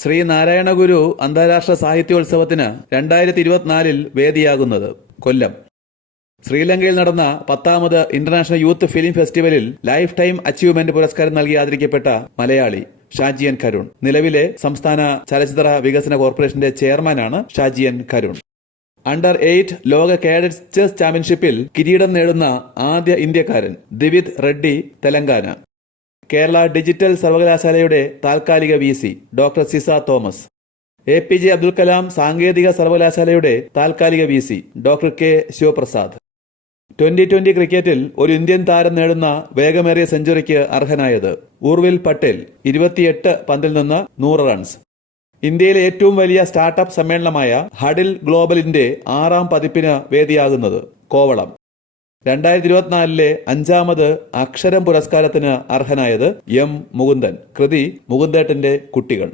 ശ്രീനാരായണ ഗുരു അന്താരാഷ്ട്ര സാഹിത്യോത്സവത്തിന് 2024 വേദിയാകുന്നത് കൊല്ലം. ശ്രീലങ്കയിൽ നടന്ന 10ാമത് ഇന്റർനാഷണൽ യൂത്ത് ഫിലിം ഫെസ്റ്റിവലിൽ ലൈഫ് ടൈം അച്ചീവ്മെന്റ് പുരസ്കാരം നൽകി ആദരിക്കപ്പെട്ട മലയാളി ഷാജിയൻ കരുൺ. നിലവിലെ സംസ്ഥാന ചലച്ചിത്ര വികസന കോർപ്പറേഷന്റെ ചെയർമാനാണ് ഷാജിയൻ കരുൺ. അണ്ടർ 8 ലോക കാഡറ്റ്സ് ചെസ് ചാമ്പ്യൻഷിപ്പിൽ കിരീടം നേടുന്ന ആദ്യ ഇന്ത്യക്കാരൻ ദിവിത് റെഡ്ഡി, തെലങ്കാന. കേരള ഡിജിറ്റൽ സർവകലാശാലയുടെ താൽക്കാലിക VC doctor Ciza Thomas. APJ Abdul Kalam സാങ്കേതിക സർവകലാശാലയുടെ താൽക്കാലിക വിസി ഡോക്ടർ കെ ശിവപ്രസാദ്. 2020 ക്രിക്കറ്റിൽ ഒരു ഇന്ത്യൻ താരം നേടുന്ന വേഗമേറിയ സെഞ്ചുറിക്ക് അർഹനായത് ഊർവിൽ പട്ടേൽ. 28 പന്തിൽ നിന്ന് 100 റൺസ്. ഇന്ത്യയിലെ ഏറ്റവും വലിയ സ്റ്റാർട്ടപ്പ് സമ്മേളനമായ ഹഡിൽ ഗ്ലോബലിന്റെ 6ാം പതിപ്പിന് വേദിയാകുന്നത് കോവളം. 2024 5ാമത് അക്ഷരം പുരസ്കാരത്തിന് അർഹനായത് M. മുകുന്ദൻ. കൃതി മുകുന്ദേട്ടന്റെ കുട്ടികൾ.